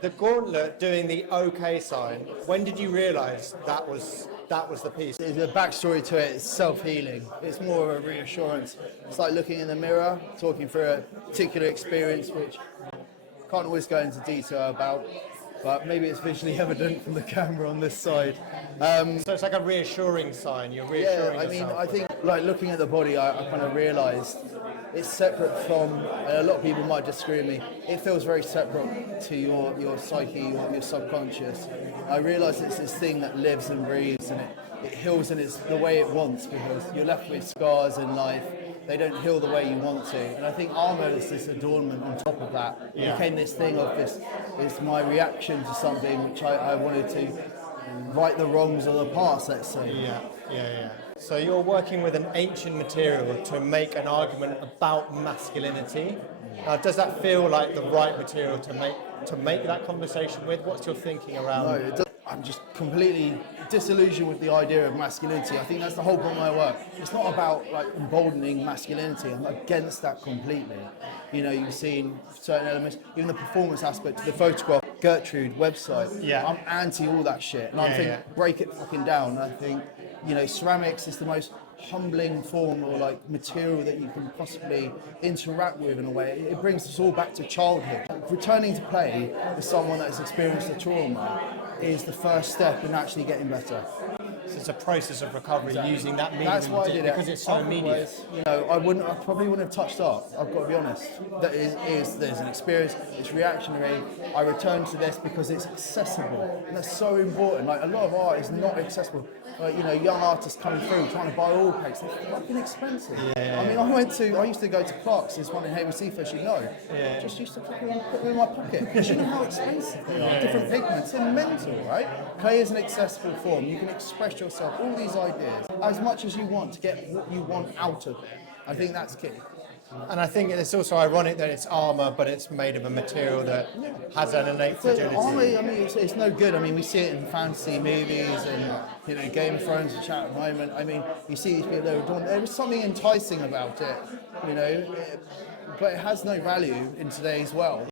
The gauntlet doing the OK sign, when did you realise that was the piece? There's a backstory to it. It's self-healing. It's more of a reassurance. It's like looking in the mirror, talking through a particular experience, which I can't always go into detail about, but maybe it's visually evident from the camera on this side. So it's like a reassuring sign. You're reassuring Yeah, I mean, yourself. I think like looking at the body, I kind of realised it's separate from. A lot of people might disagree with me. It feels very separate to your psyche, your subconscious. I realised it's this thing that lives and breathes, and it heals in the way it wants, because you're left with scars in life. They don't heal the way you want to, and I think armour is this adornment on top of that. It became this thing of this is my reaction to something which I wanted to right the wrongs of the past, let's say. Yeah. So you're working with an ancient material to make an argument about masculinity. Does that feel like the right material to make that conversation with? What's your thinking around? No, it doesn't. I'm just completely disillusioned with the idea of masculinity. I think that's the whole point of my work. It's not about like emboldening masculinity. I'm against that completely. You know, you've seen certain elements, even the performance aspect of the photograph, Gertrude website. Yeah. I'm anti all that shit. And I think break it fucking down. And I think, you know, ceramics is the most humbling form or like material that you can possibly interact with in a way. It brings us all back to childhood. Returning to play with someone that has experienced a trauma is the first step in actually getting better. So it's a process of recovery using that medium. That's why I did it, because it's so immediate. You know, I probably wouldn't have touched art. I've got to be honest. There's an experience. It's reactionary. I returned to this because it's accessible, and that's so important. Like a lot of art is not accessible. Like, you know, young artists coming through trying to buy oil paints, they're fucking expensive. I mean, I used to go to Clark's, there's one in Hayward Seaford, you know. I just used to fucking put them in my pocket. Because you know how expensive they are. Different pigments, they're mental, right? Clay is an accessible form. You can express yourself, all these ideas, as much as you want to get what you want out of it. I think that's key. And I think it's also ironic that it's armour, but it's made of a material that has an innate fragility. Armour, I mean, it's no good. I mean, we see it in fantasy movies and, you know, Game of Thrones, which at the moment. I mean, you see these people, there is something enticing about it, you know, but it has no value in today's world.